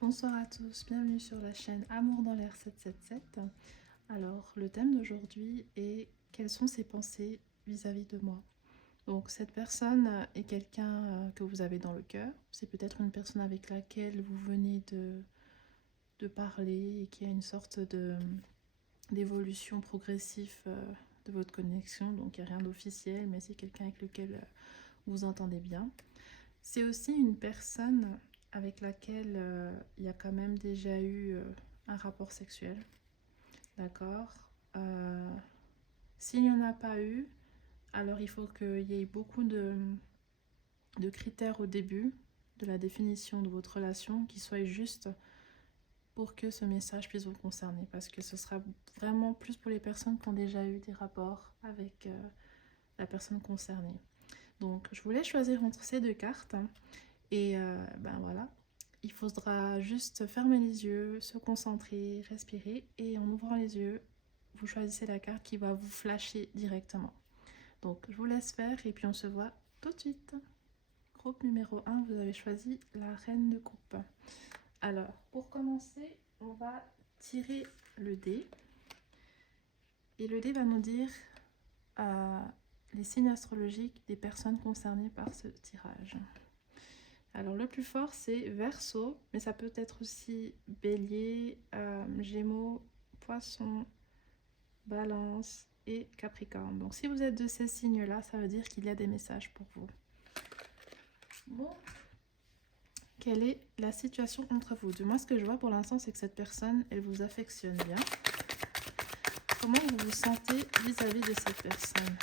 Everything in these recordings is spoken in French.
Bonsoir à tous, bienvenue sur la chaîne Amour dans l'air 777. Alors, le thème d'aujourd'hui est quelles sont ses pensées vis-à-vis de moi. Donc, cette personne est quelqu'un que vous avez dans le cœur. C'est peut-être une personne avec laquelle vous venez de parler et qui a une sorte d'évolution progressive de votre connexion. Donc, il n'y a rien d'officiel, mais c'est quelqu'un avec lequel vous entendez bien. C'est aussi une personne avec laquelle il y a quand même déjà eu un rapport sexuel, d'accord. S'il n'y en a pas eu, alors il faut qu'il y ait beaucoup de critères au début de la définition de votre relation qui soient justes pour que ce message puisse vous concerner, parce que ce sera vraiment plus pour les personnes qui ont déjà eu des rapports avec la personne concernée. Donc je voulais choisir entre ces deux cartes. Et ben voilà, il faudra juste fermer les yeux, se concentrer, respirer. Et en ouvrant les yeux, vous choisissez la carte qui va vous flasher directement. Donc je vous laisse faire et puis on se voit tout de suite. Groupe numéro 1, vous avez choisi la reine de coupe. Alors, pour commencer, on va tirer le dé. Et le dé va nous dire les signes astrologiques des personnes concernées par ce tirage. Alors le plus fort c'est Verseau, mais ça peut être aussi Bélier, Gémeaux, Poisson, Balance et Capricorne. Donc si vous êtes de ces signes-là, ça veut dire qu'il y a des messages pour vous. Bon, quelle est la situation entre vous? De moi, ce que je vois pour l'instant, c'est que cette personne, elle vous affectionne bien. Comment vous vous sentez vis-à-vis de cette personne?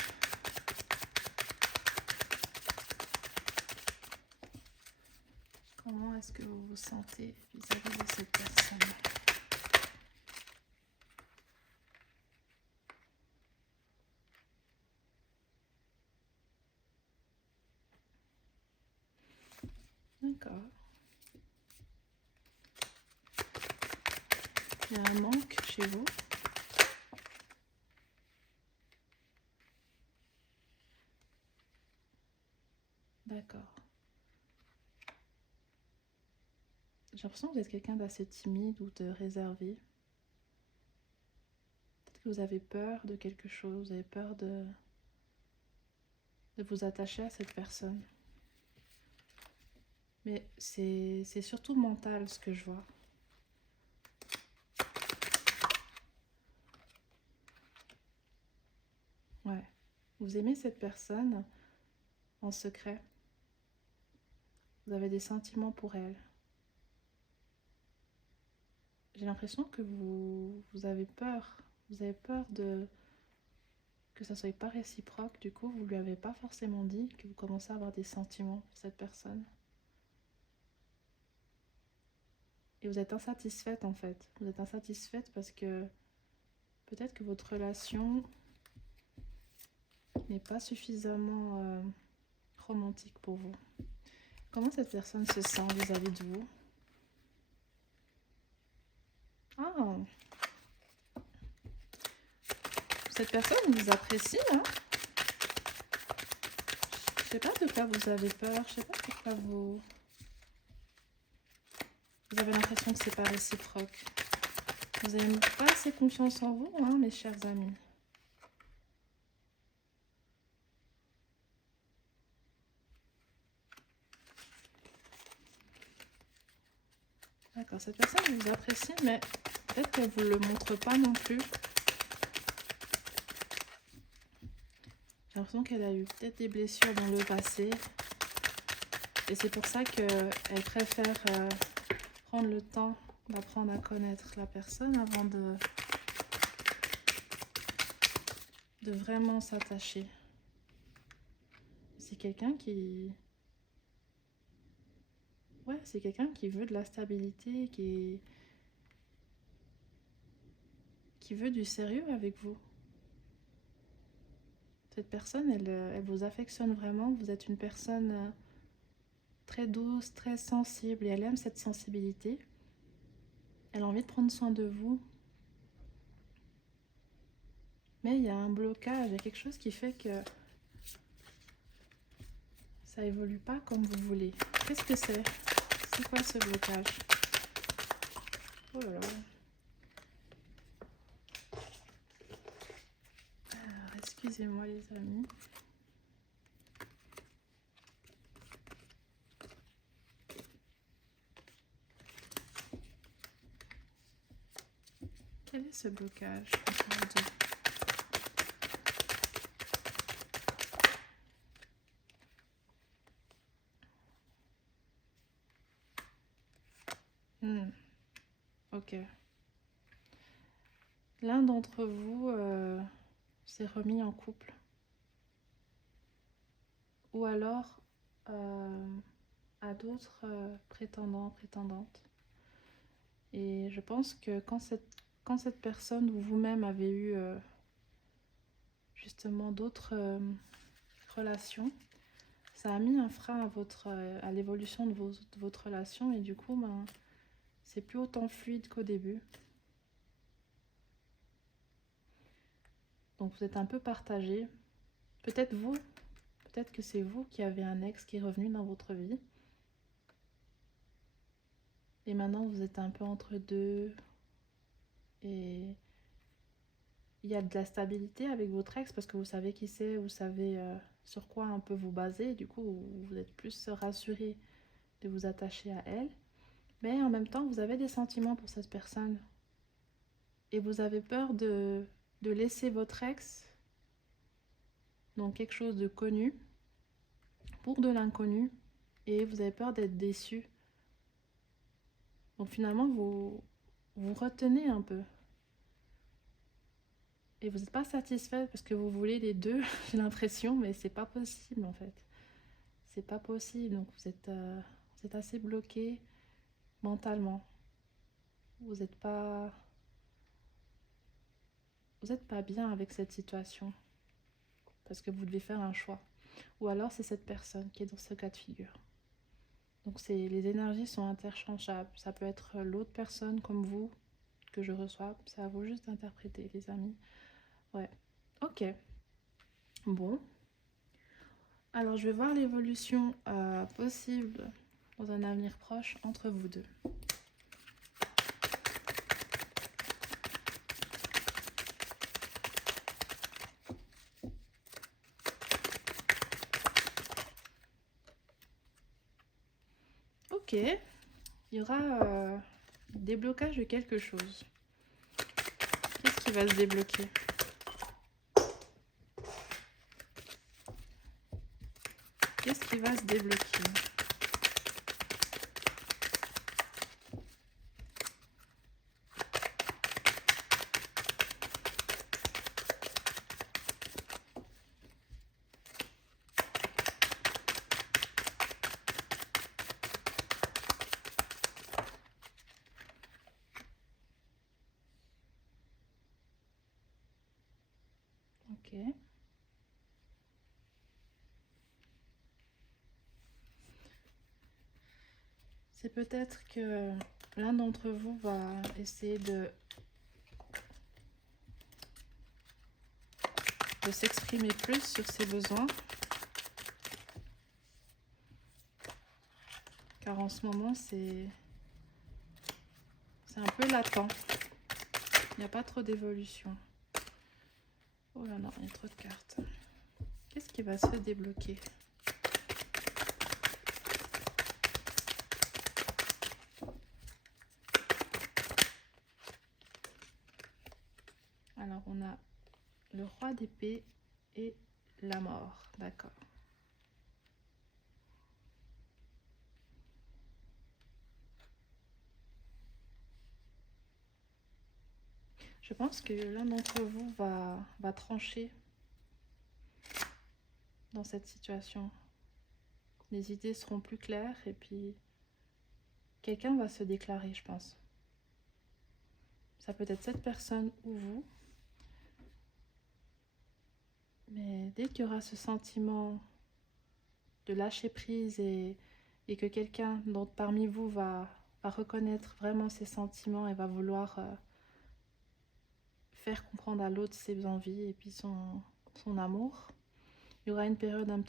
Comment est-ce que vous vous sentez vis-à-vis de cette personne? D'accord. Il y a un manque chez vous. D'accord. J'ai l'impression que vous êtes quelqu'un d'assez timide ou de réservé. Peut-être que vous avez peur de quelque chose, vous avez peur de vous attacher à cette personne. Mais c'est surtout mental ce que je vois. Ouais. Vous aimez cette personne en secret. Vous avez des sentiments pour elle. J'ai l'impression que vous avez peur. Vous avez peur que ça ne soit pas réciproque. Du coup, vous ne lui avez pas forcément dit que vous commencez à avoir des sentiments pour cette personne. Et vous êtes insatisfaite en fait. Vous êtes insatisfaite parce que peut-être que votre relation n'est pas suffisamment romantique pour vous. Comment cette personne se sent vis-à-vis de vous? Ah, cette personne vous apprécie, hein? Je sais pas de quoi vous avez peur, je sais pas pourquoi vous avez l'impression que c'est pas réciproque. Vous n'avez pas assez confiance en vous, hein, mes chers amis. D'accord, cette personne vous apprécie, mais peut-être qu'elle ne vous le montre pas non plus. J'ai l'impression qu'elle a eu peut-être des blessures dans le passé. Et c'est pour ça qu'elle préfère prendre le temps d'apprendre à connaître la personne avant de vraiment s'attacher. C'est quelqu'un qui... Ouais, c'est quelqu'un qui veut de la stabilité, qui qui veut du sérieux avec vous. Cette personne, elle vous affectionne vraiment. Vous êtes une personne très douce, très sensible et elle aime cette sensibilité. Elle a envie de prendre soin de vous. Mais il y a un blocage, il y a quelque chose qui fait que ça évolue pas comme vous voulez. Qu'est-ce que c'est? C'est quoi ce blocage? Oh là là. Alors, excusez-moi les amis. Quel est ce blocage entre vous deux? Ok. L'un d'entre vous s'est remis en couple. Ou alors à d'autres prétendants, prétendantes. Et je pense que quand cette personne ou vous-même avez eu justement d'autres relations, ça a mis un frein à l'évolution de votre relation et du coup, ben, c'est plus autant fluide qu'au début. Donc vous êtes un peu partagé. Peut-être que c'est vous qui avez un ex qui est revenu dans votre vie. Et maintenant vous êtes un peu entre deux. Et il y a de la stabilité avec votre ex parce que vous savez qui c'est, vous savez sur quoi un peu vous baser. Et du coup, vous êtes plus rassuré de vous attacher à elle. Mais en même temps, vous avez des sentiments pour cette personne. Et vous avez peur de laisser votre ex dans quelque chose de connu pour de l'inconnu. Et vous avez peur d'être déçu. Donc finalement, vous retenez un peu. Et vous n'êtes pas satisfaite parce que vous voulez les deux, j'ai l'impression, mais c'est pas possible en fait. C'est pas possible. Donc vous êtes assez bloqué mentalement. Vous n'êtes pas bien avec cette situation parce que vous devez faire un choix. Ou alors c'est cette personne qui est dans ce cas de figure. Donc les énergies sont interchangeables. Ça peut être l'autre personne comme vous que je reçois. C'est à vous juste d'interpréter, les amis. Ouais. Ok. Bon. Alors je vais voir l'évolution possible dans un avenir proche entre vous deux. Ok, il y aura déblocage de quelque chose. Qu'est-ce qui va se débloquer? Qu'est-ce qui va se débloquer? Ok. C'est peut-être que l'un d'entre vous va essayer de s'exprimer plus sur ses besoins. Car en ce moment, c'est un peu latent. Il n'y a pas trop d'évolution. Oh là là, il y a trop de cartes. Qu'est-ce qui va se débloquer? Alors, on a le roi d'épée et la mort. D'accord. Je pense que l'un d'entre vous va trancher dans cette situation. Les idées seront plus claires et puis quelqu'un va se déclarer, je pense. Ça peut être cette personne ou vous. Mais dès qu'il y aura ce sentiment de lâcher prise et que quelqu'un d'autre parmi vous va reconnaître vraiment ses sentiments et va vouloir faire comprendre à l'autre ses envies et puis son amour, il y aura une période un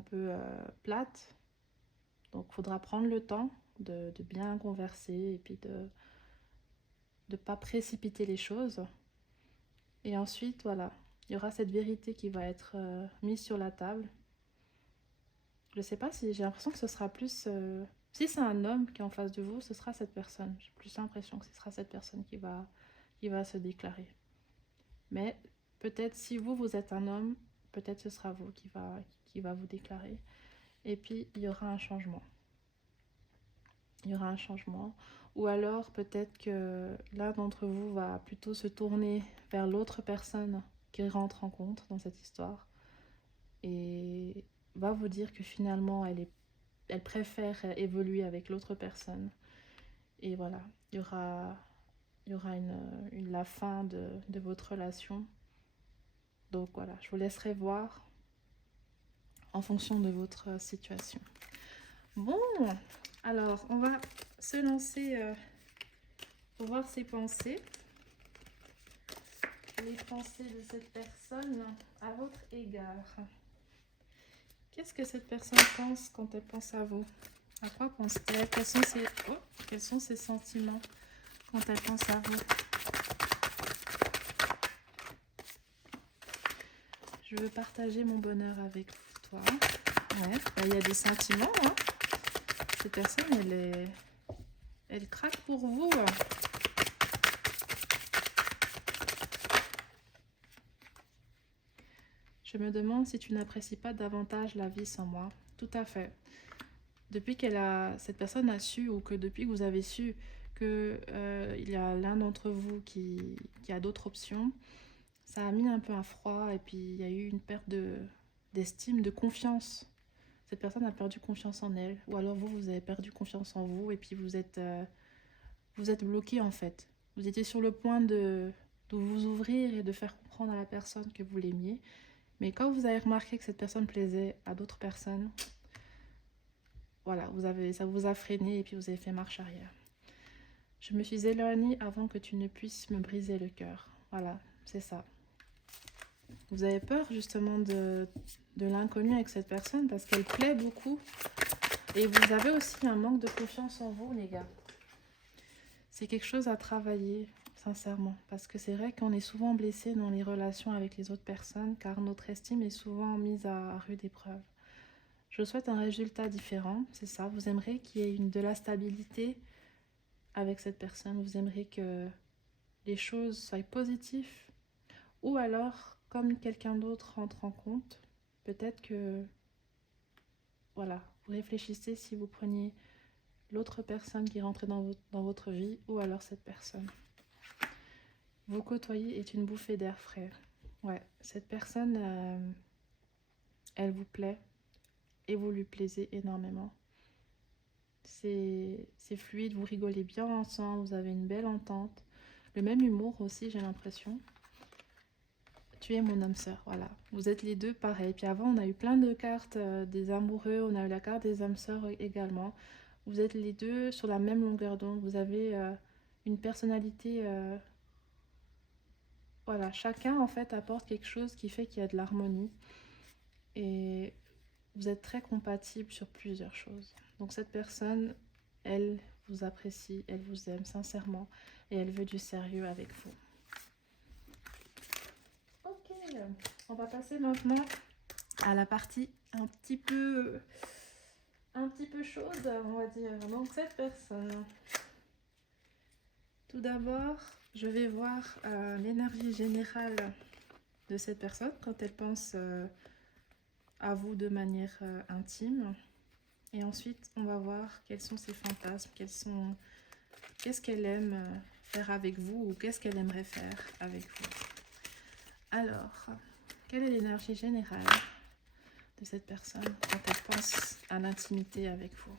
peu plate. Donc il faudra prendre le temps de bien converser et puis de ne pas précipiter les choses. Et ensuite, voilà, il y aura cette vérité qui va être mise sur la table. Je ne sais pas si j'ai l'impression que ce sera plus... si c'est un homme qui est en face de vous, ce sera cette personne. J'ai plus l'impression que ce sera cette personne qui va se déclarer. Mais peut-être si vous êtes un homme, peut-être ce sera vous qui va vous déclarer. Et puis, il y aura un changement. Il y aura un changement. Ou alors, peut-être que l'un d'entre vous va plutôt se tourner vers l'autre personne qui rentre en compte dans cette histoire. Et va vous dire que finalement, elle préfère évoluer avec l'autre personne. Et voilà, il y aura la fin de votre relation. Donc voilà, je vous laisserai voir en fonction de votre situation. Bon, alors on va se lancer pour voir ses pensées. Les pensées de cette personne à votre égard. Qu'est-ce que cette personne pense quand elle pense à vous? À quoi pense-t-elle? Quels sont ses sentiments quand elle pense à vous? Je veux partager mon bonheur avec toi. Ouais, il y a des sentiments. Hein. Cette personne, elle craque pour vous. Je me demande si tu n'apprécies pas davantage la vie sans moi. Tout à fait. Depuis cette personne a su, ou que depuis que vous avez su qu'il y a l'un d'entre vous qui a d'autres options, ça a mis un peu un froid et puis il y a eu une perte d'estime, de confiance. Cette personne a perdu confiance en elle, ou alors vous avez perdu confiance en vous et puis vous êtes bloqué en fait. Vous étiez sur le point de vous ouvrir et de faire comprendre à la personne que vous l'aimiez. Mais quand vous avez remarqué que cette personne plaisait à d'autres personnes, voilà, ça vous a freiné et puis vous avez fait marche arrière. Je me suis éloignée avant que tu ne puisses me briser le cœur. Voilà, c'est ça. Vous avez peur justement de l'inconnu avec cette personne parce qu'elle plaît beaucoup. Et vous avez aussi un manque de confiance en vous, les gars. C'est quelque chose à travailler, sincèrement. Parce que c'est vrai qu'on est souvent blessé dans les relations avec les autres personnes car notre estime est souvent mise à rude épreuve. Je souhaite un résultat différent, c'est ça. Vous aimeriez qu'il y ait de la stabilité avec cette personne. Vous aimeriez que les choses soient positives. Ou alors, comme quelqu'un d'autre rentre en compte, peut-être que, voilà, vous réfléchissez si vous preniez l'autre personne qui rentrait dans votre vie ou alors cette personne. Vous côtoyer est une bouffée d'air frais. Ouais, cette personne, elle vous plaît et vous lui plaisez énormément. C'est fluide, vous rigolez bien ensemble, vous avez une belle entente. Le même humour aussi, j'ai l'impression. Tu es mon âme sœur, voilà. Vous êtes les deux pareils. Puis avant, on a eu plein de cartes des amoureux, on a eu la carte des âmes sœurs également. Vous êtes les deux sur la même longueur d'onde. Vous avez une personnalité... voilà, chacun en fait apporte quelque chose qui fait qu'il y a de l'harmonie. Et vous êtes très compatibles sur plusieurs choses. Donc cette personne, elle vous apprécie, elle vous aime sincèrement et elle veut du sérieux avec vous. Ok, on va passer maintenant à la partie un petit peu chaude, on va dire. Donc cette personne. Tout d'abord, je vais voir l'énergie générale de cette personne quand elle pense à vous de manière intime. Et ensuite, on va voir quels sont ses fantasmes, qu'est-ce qu'elle aime faire avec vous ou qu'est-ce qu'elle aimerait faire avec vous. Alors, quelle est l'énergie générale de cette personne quand elle pense à l'intimité avec vous?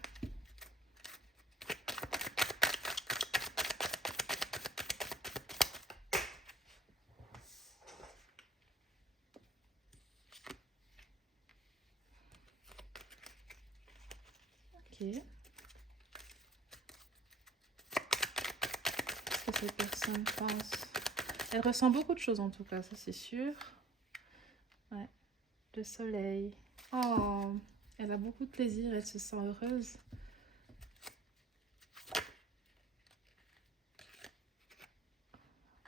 Ok. Est-ce que cette personne pense? Elle ressent beaucoup de choses en tout cas, ça c'est sûr. Ouais. Le soleil. Oh, elle a beaucoup de plaisir, elle se sent heureuse.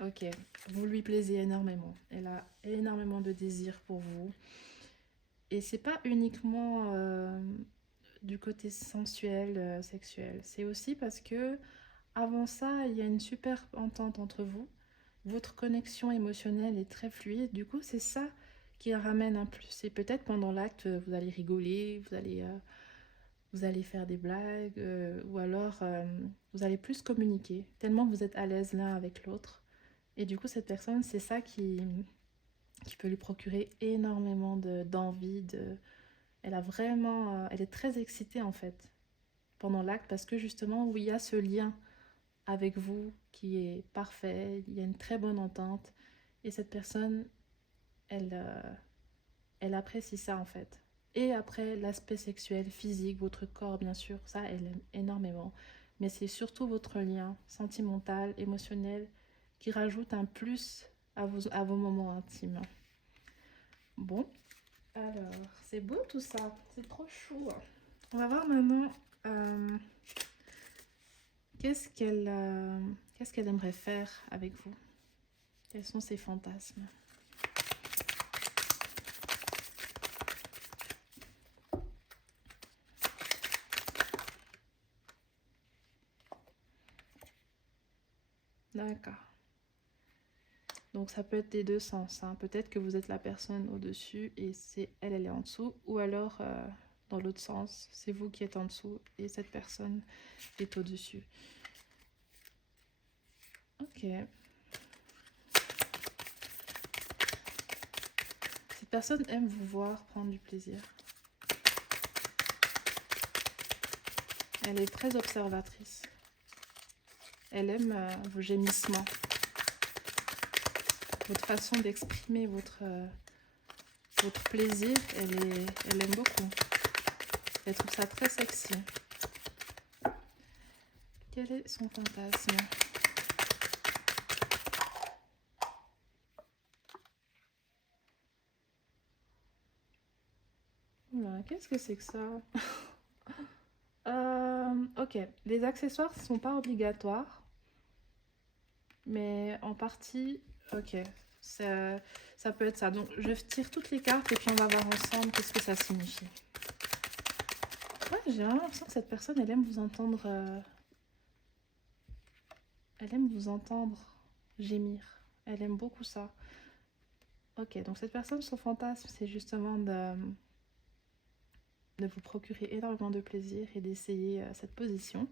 Ok, vous lui plaisez énormément. Elle a énormément de désir pour vous. Et c'est pas uniquement du côté sensuel, sexuel. C'est aussi parce que avant ça, il y a une super entente entre vous. Votre connexion émotionnelle est très fluide. Du coup, c'est ça qui ramène un plus. Et peut-être pendant l'acte, vous allez rigoler, vous allez faire des blagues, ou alors vous allez plus communiquer, tellement vous êtes à l'aise l'un avec l'autre. Et du coup, cette personne, c'est ça qui peut lui procurer énormément d'envie. Elle a vraiment, elle est très excitée en fait pendant l'acte parce que justement, où il y a ce lien avec vous qui est parfait, il y a une très bonne entente. Et cette personne, elle, elle apprécie ça en fait. Et après, l'aspect sexuel, physique, votre corps, bien sûr, ça, elle aime énormément. Mais c'est surtout votre lien sentimental, émotionnel, qui rajoute un plus à vos moments intimes. Bon, alors, c'est beau tout ça, c'est trop chou. On va voir maintenant qu'est-ce qu'elle aimerait faire avec vous. Quels sont ses fantasmes? D'accord. Donc ça peut être des deux sens, hein. Peut-être que vous êtes la personne au-dessus et c'est elle, elle est en dessous. Ou alors, dans l'autre sens, c'est vous qui êtes en dessous et cette personne est au-dessus. Ok. Cette personne aime vous voir prendre du plaisir. Elle est très observatrice. Elle aime vos gémissements. Votre façon d'exprimer votre plaisir, elle aime beaucoup. Elle trouve ça très sexy. Quel est son fantasme? Oula, qu'est-ce que c'est que ça? Ok, les accessoires ne sont pas obligatoires, mais en partie, ok, ça peut être ça. Donc, je tire toutes les cartes et puis on va voir ensemble qu'est-ce que ça signifie. Ouais, j'ai vraiment l'impression que cette personne, elle aime vous entendre, elle aime vous entendre gémir. Elle aime beaucoup ça. Ok, donc cette personne, son fantasme, c'est justement de vous procurer énormément de plaisir et d'essayer cette position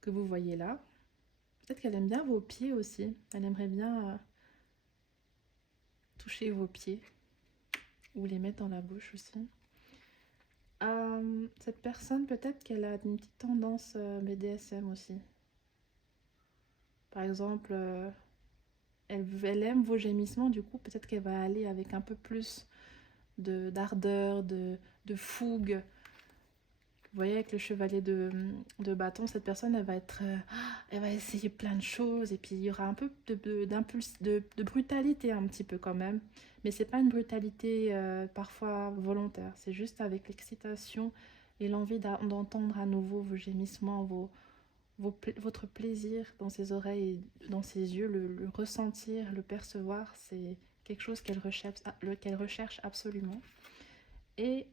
que vous voyez là. Peut-être qu'elle aime bien vos pieds aussi. Elle aimerait bien toucher vos pieds ou les mettre dans la bouche aussi. Cette personne, peut-être qu'elle a une petite tendance BDSM aussi. Par exemple, elle aime vos gémissements, du coup, peut-être qu'elle va aller avec un peu plus d'ardeur, de fougue. Vous voyez, avec le chevalier de bâton, cette personne, elle va essayer plein de choses. Et puis, il y aura un peu d'impulse, de brutalité un petit peu quand même. Mais c'est pas une brutalité parfois volontaire. C'est juste avec l'excitation et l'envie d'entendre à nouveau vos gémissements, votre plaisir dans ses oreilles et dans ses yeux, le ressentir, le percevoir. C'est quelque chose qu'elle recherche absolument. Et...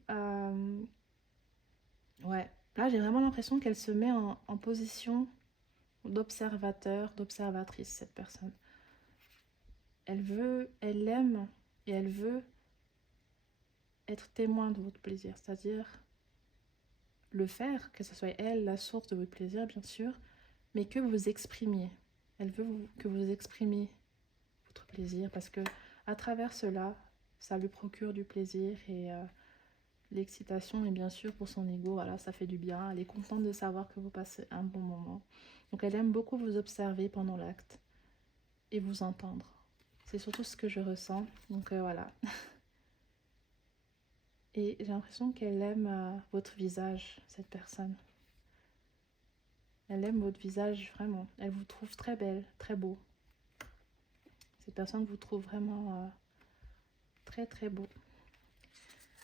ouais, là j'ai vraiment l'impression qu'elle se met en position d'observateur, d'observatrice, cette personne. Elle aime et elle veut être témoin de votre plaisir, c'est-à-dire le faire, que ce soit elle la source de votre plaisir bien sûr, mais que vous exprimiez. Elle veut que vous exprimiez votre plaisir parce que à travers cela, ça lui procure du plaisir et l'excitation et bien sûr pour son ego, voilà, ça fait du bien. Elle est contente de savoir que vous passez un bon moment. Donc elle aime beaucoup vous observer pendant l'acte et vous entendre. C'est surtout ce que je ressens. Donc voilà. Et j'ai l'impression qu'elle aime votre visage, cette personne. Elle aime votre visage, vraiment. Elle vous trouve très belle, très beau. Cette personne vous trouve vraiment très très beau.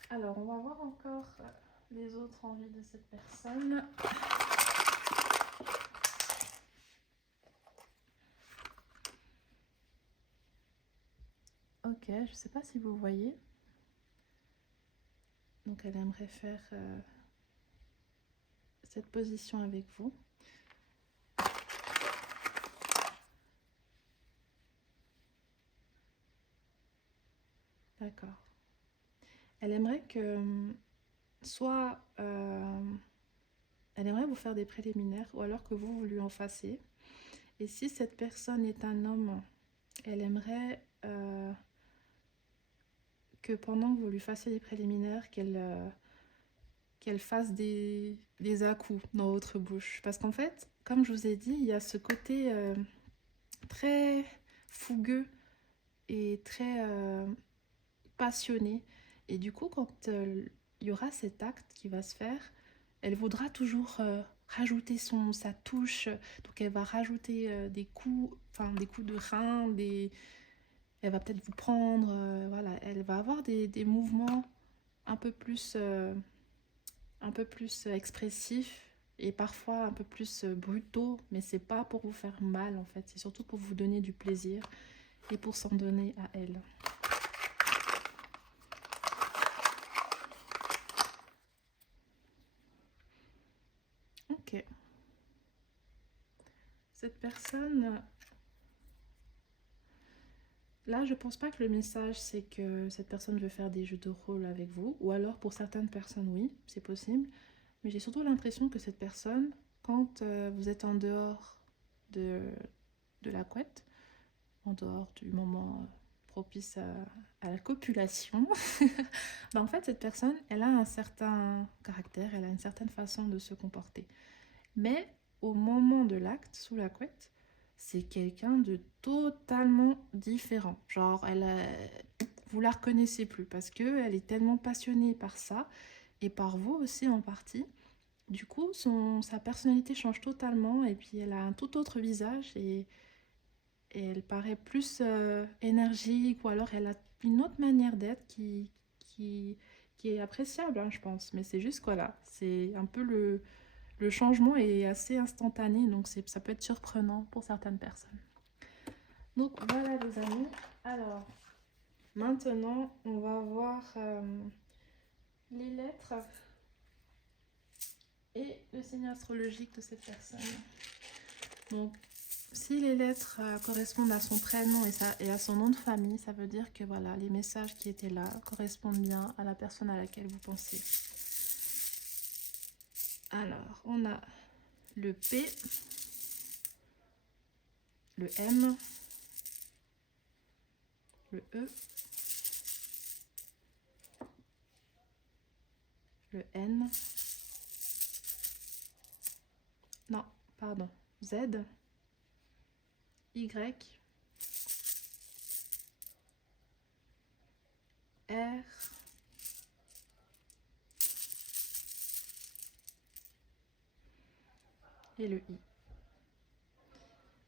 Alors, on va voir encore les autres envies de cette personne. Ok, je ne sais pas si vous voyez. Donc, elle aimerait faire cette position avec vous. D'accord. Elle aimerait que soit elle aimerait vous faire des préliminaires ou alors que vous lui en fassiez. Et si cette personne est un homme, elle aimerait que pendant que vous lui fassiez les préliminaires, qu'elle fasse des à-coups dans votre bouche. Parce qu'en fait, comme je vous ai dit, il y a ce côté très fougueux et très passionné. Et du coup, quand il y aura cet acte qui va se faire, elle voudra toujours rajouter sa touche. Donc elle va rajouter des coups de rein, elle va peut-être vous prendre, voilà, elle va avoir des mouvements un peu plus expressifs et parfois un peu plus brutaux, mais c'est pas pour vous faire mal en fait, c'est surtout pour vous donner du plaisir et pour s'en donner à elle. Ok. Cette personne, là je pense pas que le message c'est que cette personne veut faire des jeux de rôle avec vous, ou alors pour certaines personnes oui, c'est possible, mais j'ai surtout l'impression que cette personne, quand vous êtes en dehors de la couette, en dehors du moment propice à la copulation, ben en fait cette personne, elle a un certain caractère, elle a une certaine façon de se comporter. Mais au moment de l'acte, sous la couette, c'est quelqu'un de totalement différent. Genre, vous la reconnaissez plus parce qu'elle est tellement passionnée par ça et par vous aussi en partie. Du coup, sa personnalité change totalement et puis elle a un tout autre visage et elle paraît plus énergique ou alors elle a une autre manière d'être qui, qui est appréciable, hein, je pense. Mais c'est juste quoi là, c'est un peu le changement est assez instantané, donc ça peut être surprenant pour certaines personnes. Donc voilà les amis. Alors, maintenant, on va voir les lettres et le signe astrologique de cette personne. Donc, si les lettres correspondent à son prénom et à son nom de famille, ça veut dire que voilà, les messages qui étaient là correspondent bien à la personne à laquelle vous pensez. Alors, on a le P, le M, le E, le N, non, pardon, Z, Y, R, et le I.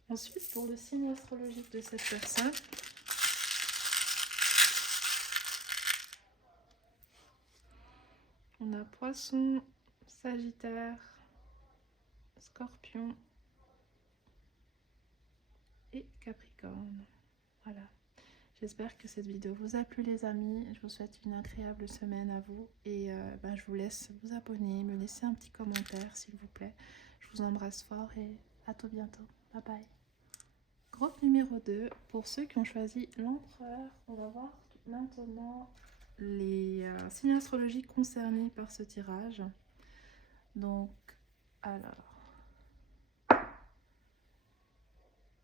Ensuite, pour le signe astrologique de cette personne, on a Poisson, Sagittaire, Scorpion et Capricorne. Voilà. J'espère que cette vidéo vous a plu les amis. Je vous souhaite une agréable semaine à vous. Et je vous laisse vous abonner, me laisser un petit commentaire s'il vous plaît. Je vous embrasse fort et à tout bientôt. Bye bye. Groupe numéro 2, pour ceux qui ont choisi l'empereur, on va voir maintenant les signes astrologiques concernés par ce tirage. Donc,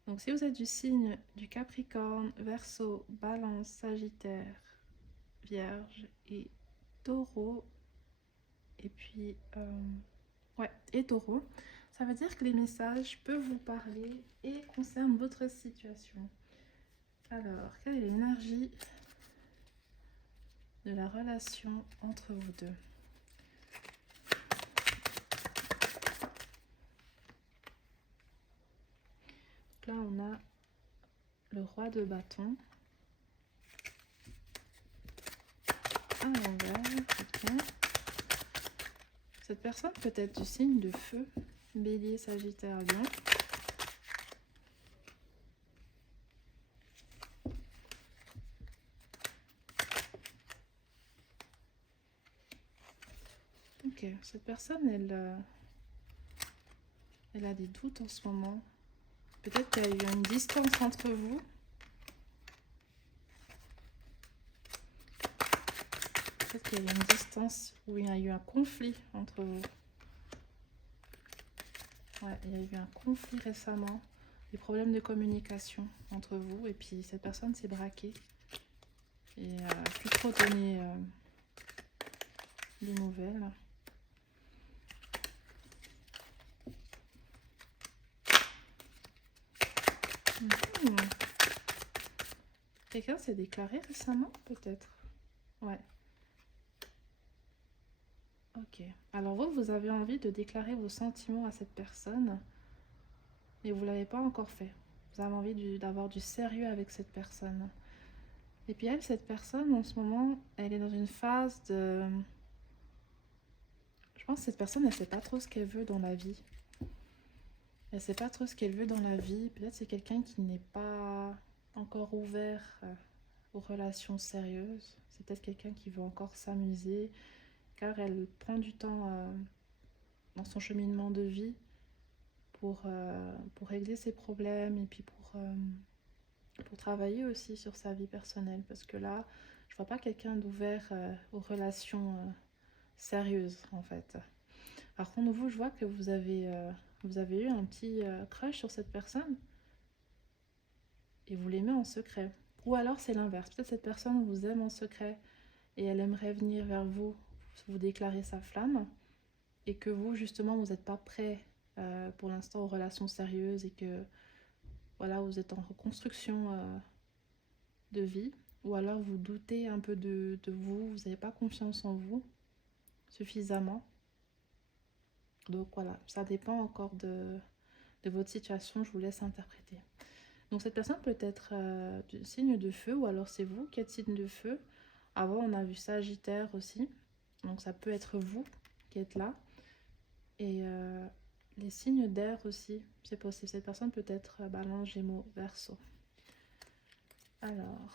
donc si vous êtes du signe du Capricorne, Verseau, Balance, Sagittaire, Vierge et Taureau, et puis et Taureau, ça veut dire que les messages peuvent vous parler et concernent votre situation. Alors, quelle est l'énergie de la relation entre vous deux. Donc là, on a le roi de bâton. À l'envers, ok. Cette personne peut être du signe de feu, Bélier, Sagittaire, Lion. Ok, cette personne, elle a des doutes en ce moment. Peut-être qu'il y a eu une distance entre vous. Peut-être qu'il y a eu une distance où il y a eu un conflit entre vous. Ouais, il y a eu un conflit récemment. Des problèmes de communication entre vous. Et puis cette personne s'est braquée. Et plus trop donné des nouvelles. Quelqu'un s'est déclaré récemment, peut-être. Ouais. Ok. Alors vous avez envie de déclarer vos sentiments à cette personne, mais vous ne l'avez pas encore fait. Vous avez envie d'avoir du sérieux avec cette personne. Et puis cette personne, en ce moment, elle est dans une phase de... Je pense que cette personne, elle ne sait pas trop ce qu'elle veut dans la vie. Elle ne sait pas trop ce qu'elle veut dans la vie. Peut-être c'est quelqu'un qui n'est pas encore ouvert aux relations sérieuses. C'est peut-être quelqu'un qui veut encore s'amuser, car elle prend du temps dans son cheminement de vie pour régler ses problèmes et puis pour travailler aussi sur sa vie personnelle. Parce que là, je vois pas quelqu'un d'ouvert aux relations sérieuses, en fait. Par contre, vous, je vois que vous avez eu un petit crush sur cette personne et vous l'aimez en secret. Ou alors c'est l'inverse. Peut-être cette personne vous aime en secret et elle aimerait venir vers vous, vous déclarer sa flamme, et que vous, justement, vous n'êtes pas prêt pour l'instant aux relations sérieuses et que voilà, vous êtes en reconstruction de vie, ou alors vous doutez un peu de vous, vous n'avez pas confiance en vous suffisamment. Donc voilà, ça dépend encore de votre situation, je vous laisse interpréter. Donc cette personne peut être du signe de feu, ou alors c'est vous qui êtes signe de feu. Avant on a vu Sagittaire aussi, donc ça peut être vous qui êtes là. Et les signes d'air aussi, c'est possible. Cette personne peut être Balance, Gémeaux, Verseau. Alors,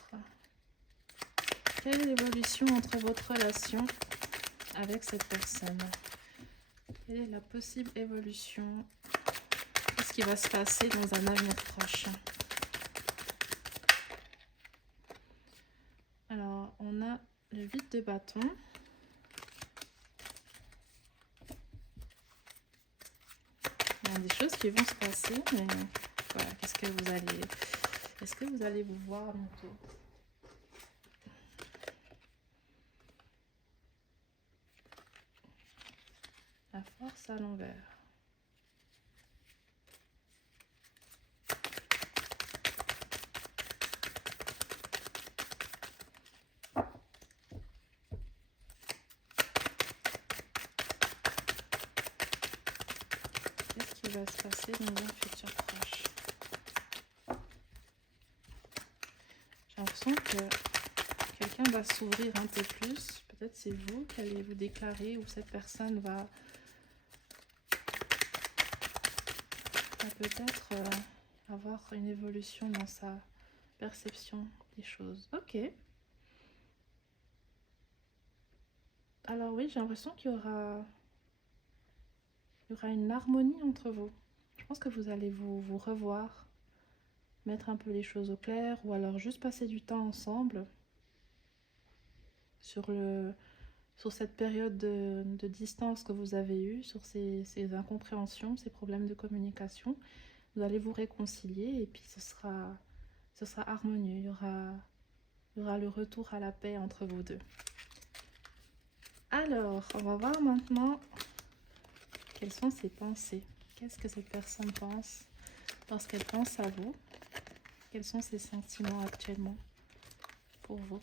quelle est l'évolution entre votre relation avec cette personne? Quelle est la possible évolution? Qu'est-ce qui va se passer dans un avenir proche? Alors, on a le vide de bâton. Il y a des choses qui vont se passer, mais voilà, est-ce que vous allez vous voir bientôt? La force à l'envers. Qu'est-ce qui va se passer dans un futur proche? J'ai l'impression que quelqu'un va s'ouvrir un peu plus. Peut-être c'est vous qui allez vous déclarer, ou cette personne va peut-être avoir une évolution dans sa perception des choses. Ok. Alors oui, j'ai l'impression qu'il y aura une harmonie entre vous. Je pense que vous allez vous revoir, mettre un peu les choses au clair, ou alors juste passer du temps ensemble sur cette période de distance que vous avez eue, sur ces incompréhensions, ces problèmes de communication. Vous allez vous réconcilier et puis ce sera harmonieux. Il y aura le retour à la paix entre vous deux. Alors, on va voir maintenant quelles sont ses pensées. Qu'est-ce que cette personne pense lorsqu'elle pense à vous? Quels sont ses sentiments actuellement pour vous?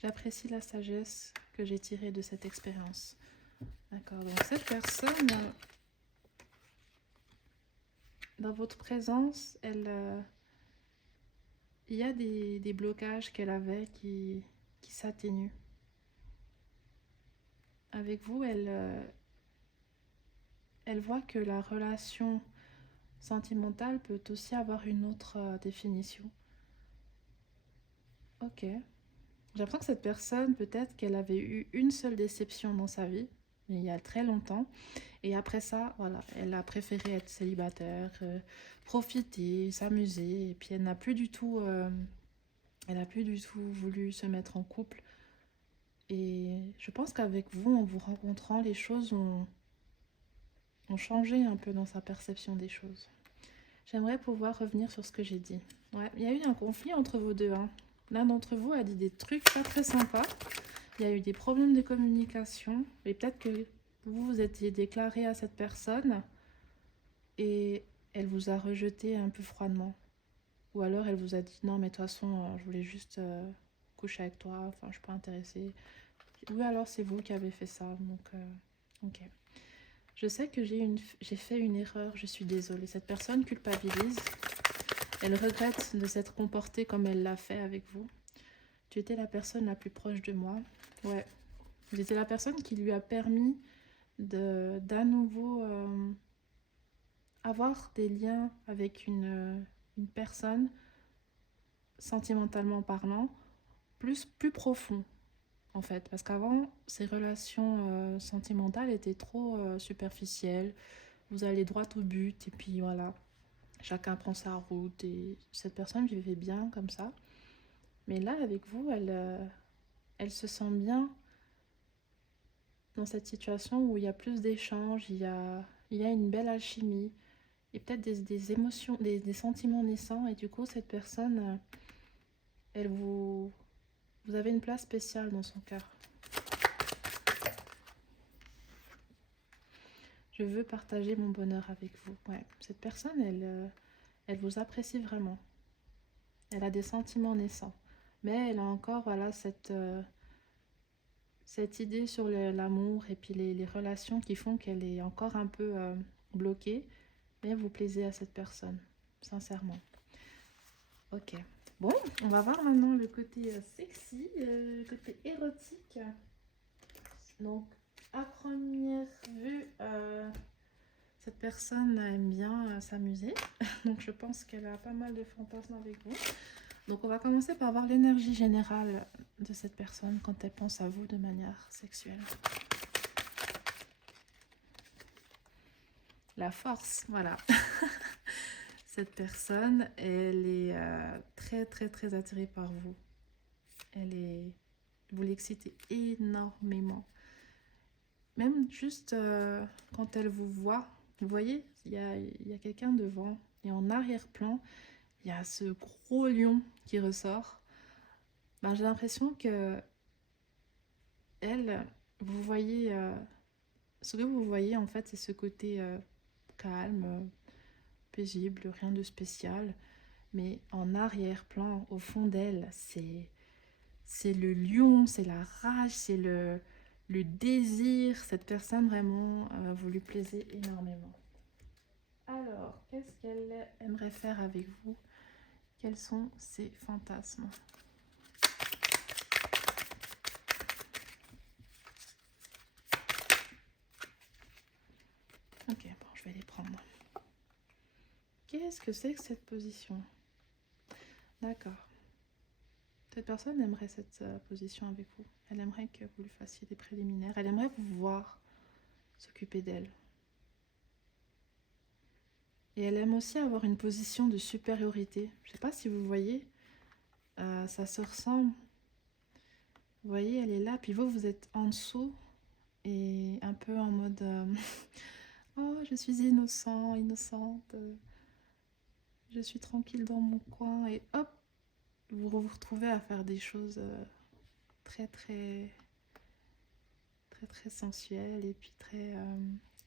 J'apprécie la sagesse que j'ai tirée de cette expérience. D'accord, donc cette personne, dans votre présence, il y a des blocages qu'elle avait qui s'atténuent. Avec vous, elle voit que la relation sentimentale peut aussi avoir une autre définition. Ok. J'ai l'impression que cette personne, peut-être qu'elle avait eu une seule déception dans sa vie, il y a très longtemps. Et après ça, voilà, elle a préféré être célibataire, profiter, s'amuser. Et puis elle n'a plus du tout voulu se mettre en couple. Et je pense qu'avec vous, en vous rencontrant, les choses ont changé un peu dans sa perception des choses. J'aimerais pouvoir revenir sur ce que j'ai dit. Ouais, il y a eu un conflit entre vous deux, hein. L'un d'entre vous a dit des trucs pas très sympas. Il y a eu des problèmes de communication. Et peut-être que vous vous étiez déclaré à cette personne et elle vous a rejeté un peu froidement. Ou alors elle vous a dit non mais de toute façon je voulais juste coucher avec toi, enfin je suis pas intéressée. Ou alors c'est vous qui avez fait ça, donc ok. Je sais que j'ai fait une erreur, je suis désolée. Cette personne culpabilise, elle regrette de s'être comportée comme elle l'a fait avec vous. Tu étais la personne la plus proche de moi. Ouais, vous étiez la personne qui lui a permis d'à nouveau avoir des liens avec une personne, sentimentalement parlant, plus profond en fait. Parce qu'avant, ces relations sentimentales étaient trop superficielles. Vous allez droit au but et puis voilà, chacun prend sa route et cette personne vivait bien comme ça. Mais là, avec vous, elle se sent bien dans cette situation où il y a plus d'échanges, il y a une belle alchimie et peut-être des émotions, des sentiments naissants. Et du coup, cette personne, vous avez une place spéciale dans son cœur. Je veux partager mon bonheur avec vous. Ouais, cette personne, elle vous apprécie vraiment. Elle a des sentiments naissants. Mais elle a encore voilà, cette idée sur l'amour et puis les relations qui font qu'elle est encore un peu bloquée. Mais vous plaisez à cette personne, sincèrement. Ok. Bon, on va voir maintenant le côté sexy, le côté érotique. Donc, à première vue, cette personne aime bien s'amuser. Donc, je pense qu'elle a pas mal de fantasmes avec vous. Donc, on va commencer par voir l'énergie générale de cette personne quand elle pense à vous de manière sexuelle. La force, voilà. Cette personne, elle est très, très, très attirée par vous. Vous l'excitez énormément. Même juste quand elle vous voit, vous voyez, il y a quelqu'un devant. Et en arrière-plan, il y a ce gros lion qui ressort. Ben, j'ai l'impression que elle, vous voyez, ce que vous voyez en fait, c'est ce côté calme, paisible, rien de spécial. Mais en arrière-plan, au fond d'elle, c'est le lion, c'est la rage, c'est le désir. Cette personne, vraiment, vous lui plaisez énormément. Alors, qu'est-ce qu'elle aimerait faire avec vous? Quels sont ses fantasmes? Ok, bon, je vais les prendre. Qu'est-ce que c'est que cette position? D'accord. Cette personne aimerait cette position avec vous. Elle aimerait que vous lui fassiez des préliminaires. Elle aimerait vous voir s'occuper d'elle. Et elle aime aussi avoir une position de supériorité. Je ne sais pas si vous voyez, ça se ressemble. Vous voyez, elle est là, puis vous êtes en dessous et un peu en mode oh, je suis innocent, innocente, je suis tranquille dans mon coin et hop, vous vous retrouvez à faire des choses très très très très sensuelles et puis très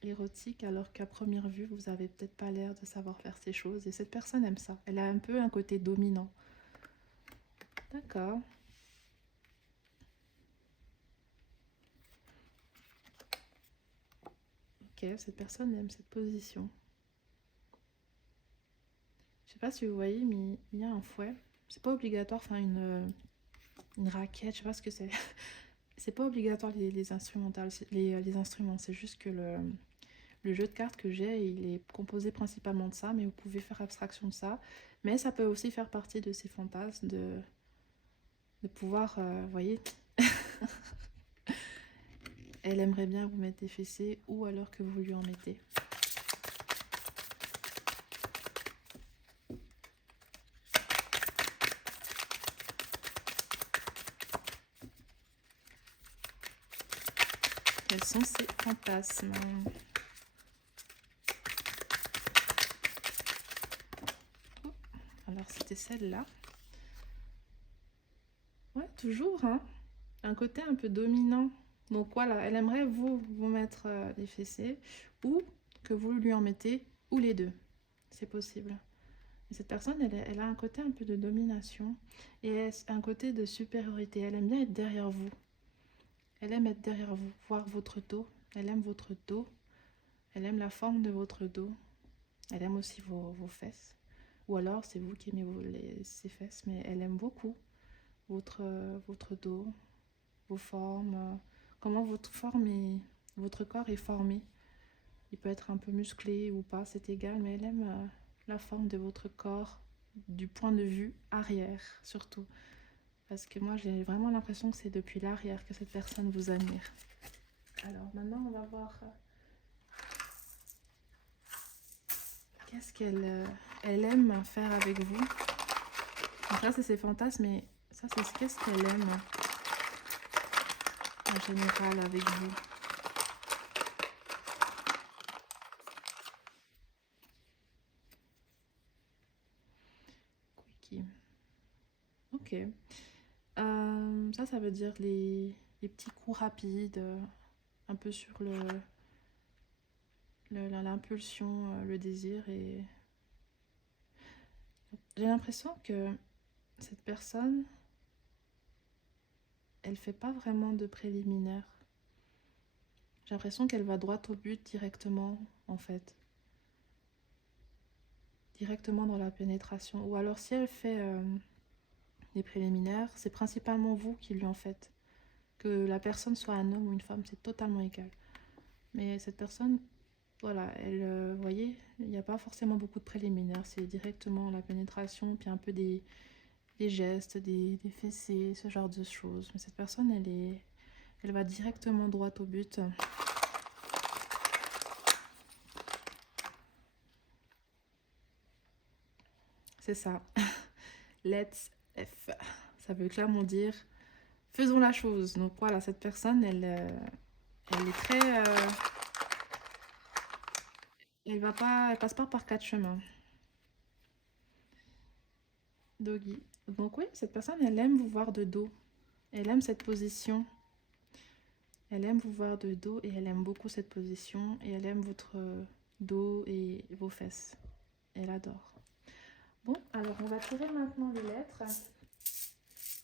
érotiques, alors qu'à première vue vous avez peut-être pas l'air de savoir faire ces choses. Et cette personne aime ça, elle a un peu un côté dominant. D'accord. Ok, cette personne aime cette position. Je sais pas si vous voyez, mais il y a un fouet. C'est pas obligatoire, enfin une raquette, je sais pas ce que c'est. C'est pas obligatoire les instrumentales, les instruments, c'est juste que le jeu de cartes que j'ai, il est composé principalement de ça, mais vous pouvez faire abstraction de ça. Mais ça peut aussi faire partie de ces fantasmes de pouvoir, vous voyez, elle aimerait bien vous mettre des fessées ou alors que vous lui en mettez. Quels sont ces fantasmes? Oh, alors c'était celle-là. Ouais, toujours, hein. Un côté un peu dominant. Donc voilà, elle aimerait vous mettre les fessées ou que vous lui en mettez ou les deux. C'est possible. Et cette personne, elle a un côté un peu de domination et un côté de supériorité. Elle aime bien être derrière vous. Elle aime être derrière vous, voir votre dos. Elle aime votre dos. Elle aime la forme de votre dos. Elle aime aussi vos fesses. Ou alors, c'est vous qui aimez ses fesses, mais elle aime beaucoup votre dos, vos formes, comment votre corps est formé. Il peut être un peu musclé ou pas, c'est égal, mais elle aime la forme de votre corps du point de vue arrière, surtout. Parce que moi, j'ai vraiment l'impression que c'est depuis l'arrière que cette personne vous admire. Alors, maintenant, on va voir qu'est-ce qu'elle elle aime faire avec vous. Donc là, c'est ses fantasmes, mais ça, c'est qu'est-ce qu'elle aime en général avec vous. Quickie. Ok. Ça veut dire les petits coups rapides, un peu sur l'impulsion, le désir. Et j'ai l'impression que cette personne, elle fait pas vraiment de préliminaire. J'ai l'impression qu'elle va droit au but directement, en fait. Directement dans la pénétration. Ou alors si elle fait des préliminaires, c'est principalement vous qui lui en faites. Que la personne soit un homme ou une femme, c'est totalement égal. Mais cette personne, voilà, elle, vous voyez, il n'y a pas forcément beaucoup de préliminaires. C'est directement la pénétration, puis un peu des gestes, des fessées, ce genre de choses. Mais cette personne, elle va directement droit au but. C'est ça. Let's F. Ça veut clairement dire faisons la chose. Donc voilà, cette personne, elle est très... elle passe pas par quatre chemins. Doggy. Donc oui, cette personne, elle aime vous voir de dos. Elle aime cette position. Elle aime vous voir de dos et elle aime beaucoup cette position. Et elle aime votre dos et vos fesses. Elle adore. Bon, alors on va tirer maintenant les lettres.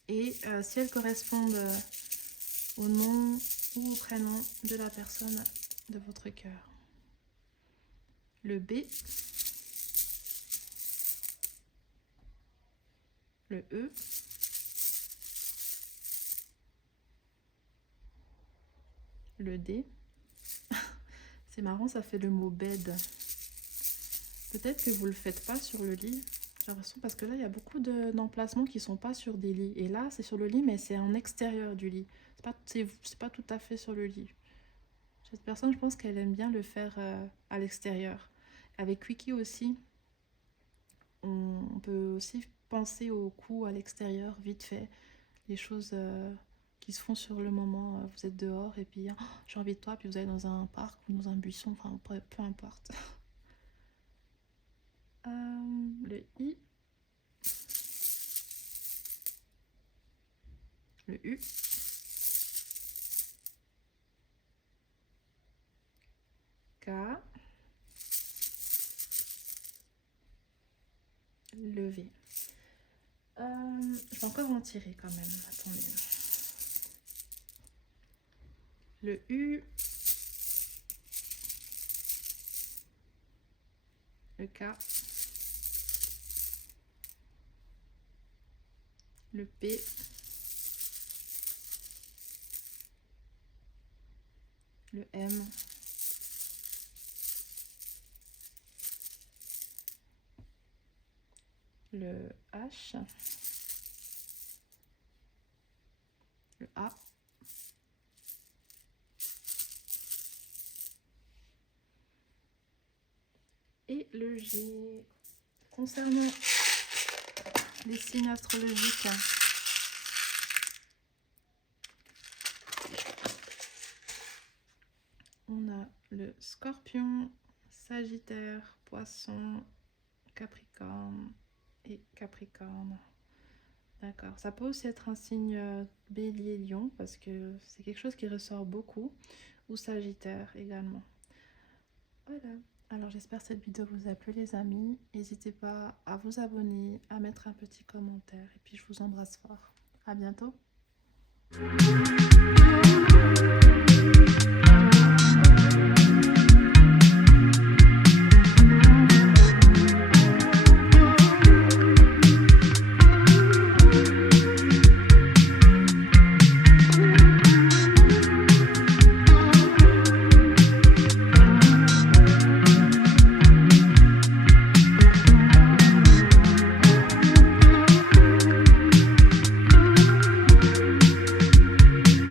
Et si elles correspondent au nom ou au prénom de la personne de votre cœur. Le B. Le E. Le D. C'est marrant, ça fait le mot bed. Peut-être que vous ne le faites pas sur le lit. J'ai l'impression parce que là, il y a beaucoup d'emplacements qui ne sont pas sur des lits. Et là, c'est sur le lit, mais c'est en extérieur du lit. C'est pas tout à fait sur le lit. Cette personne, je pense qu'elle aime bien le faire à l'extérieur. Avec Quickie aussi, on peut aussi penser au coup à l'extérieur, vite fait. Les choses qui se font sur le moment. Vous êtes dehors et puis oh, j'ai envie de toi, puis vous allez dans un parc ou dans un buisson, enfin peu importe. Le I. Le U. K. Le V. Je vais encore en tirer quand même. Attendez. Le U. le K, le P, le M, le H, le A, et le G. Concernant les signes astrologiques, on a le Scorpion, Sagittaire, Poisson, Capricorne et Capricorne. D'accord, ça peut aussi être un signe Bélier, Lion, parce que c'est quelque chose qui ressort beaucoup, ou Sagittaire également. Voilà, alors j'espère que cette vidéo vous a plu les amis. N'hésitez pas à vous abonner, à mettre un petit commentaire, et puis je vous embrasse fort. À bientôt.